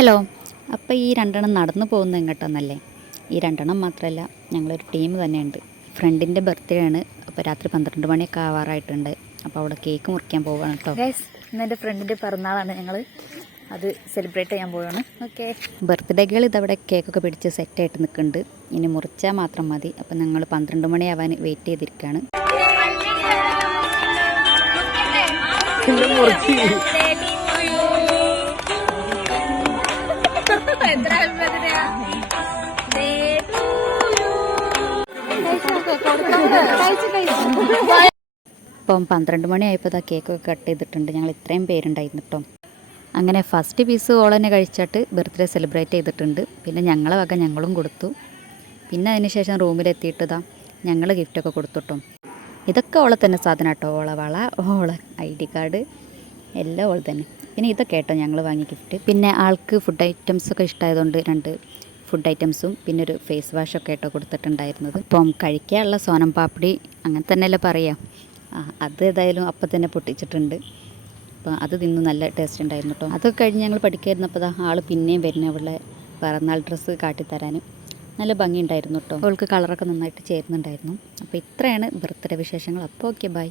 Hello. അപ്പോൾ ഈ രണ്ടെണ്ണം നടന്നു പോകുന്നത് എങ്ങോട്ടെന്നല്ലേ? ഈ രണ്ടെണ്ണം മാത്രമല്ല, ഞങ്ങളൊരു ടീം തന്നെയുണ്ട്. ഫ്രണ്ടിൻ്റെ ബർത്ത്ഡേ ആണ്. അപ്പോൾ രാത്രി 12 മണിയൊക്കെ ആവാറായിട്ടുണ്ട്. അപ്പോൾ അവിടെ കേക്ക് മുറിക്കാൻ പോവുകയാണ് കേട്ടോ. ഇന്ന് എൻ്റെ ഫ്രണ്ടിൻ്റെ പിറന്നാളാണ്. ഞങ്ങൾ അത് സെലിബ്രേറ്റ് ചെയ്യാൻ പോവുകയാണ്. ഓക്കെ. ബർത്ത്ഡേകൾ ഇതവിടെ കേക്കൊക്കെ പിടിച്ച് സെറ്റായിട്ട് നിൽക്കുന്നുണ്ട്. ഇനി മുറിച്ചാൽ മാത്രം മതി. അപ്പോൾ ഞങ്ങൾ 12 മണിയാവാൻ വെയിറ്റ് ചെയ്തിരിക്കുകയാണ്. ഇപ്പം 12 മണിയായപ്പോൾ ആ കേക്കൊക്കെ കട്ട് ചെയ്തിട്ടുണ്ട്. ഞങ്ങൾ ഇത്രയും പേരുണ്ടായിരുന്നു കേട്ടോ. അങ്ങനെ ഫസ്റ്റ് പീസ് ഓൾ തന്നെ കഴിച്ചിട്ട് ബർത്ത്ഡേ സെലിബ്രേറ്റ് ചെയ്തിട്ടുണ്ട്. പിന്നെ ഞങ്ങളെ വക ഞങ്ങളും കൊടുത്തു. പിന്നെ അതിന് ശേഷം റൂമിലെത്തിയിട്ടതാ ഞങ്ങൾ ഗിഫ്റ്റൊക്കെ കൊടുത്തു കേട്ടോ. ഇതൊക്കെ ഓളെ തന്നെ സാധനം കേട്ടോ. ഓളെ വള, ഓളെ ID കാർഡ് എല്ലാം ഓൾ തന്നെ. പിന്നെ ഇതൊക്കെ കേട്ടോ ഞങ്ങൾ വാങ്ങിയ ഗിഫ്റ്റ്. പിന്നെ ആൾക്ക് ഫുഡ് ഐറ്റംസൊക്കെ ഇഷ്ടമായതുകൊണ്ട് 2 ഫുഡ് ഐറ്റംസും പിന്നെ ഒരു ഫേസ് വാഷൊക്കെ കേട്ടോ കൊടുത്തിട്ടുണ്ടായിരുന്നത്. ഇപ്പം കഴിക്കാനുള്ള സോനം പാപ്പടി അങ്ങനെ തന്നെയല്ലേ പറയാം. അത് ഏതായാലും അപ്പം തന്നെ പൊട്ടിച്ചിട്ടുണ്ട്. അപ്പോൾ അത് തിന്നു നല്ല ടേസ്റ്റ് ഉണ്ടായിരുന്നു കേട്ടോ. അതൊക്കെ കഴിഞ്ഞ് ഞങ്ങൾ പഠിക്കായിരുന്നപ്പോൾ ആൾ പിന്നെയും വരുന്നത് അവളുടെ പിറന്നാൾ ഡ്രസ്സ് കാട്ടിത്തരാനും നല്ല ഭംഗിയുണ്ടായിരുന്നു കേട്ടോ. അവൾക്ക് കളറൊക്കെ നന്നായിട്ട് ചേരുന്നുണ്ടായിരുന്നു. അപ്പോൾ ഇത്രയാണ് ബർത്ത്ഡേ വിശേഷങ്ങൾ. അപ്പോൾ ഓക്കെ, ബൈ.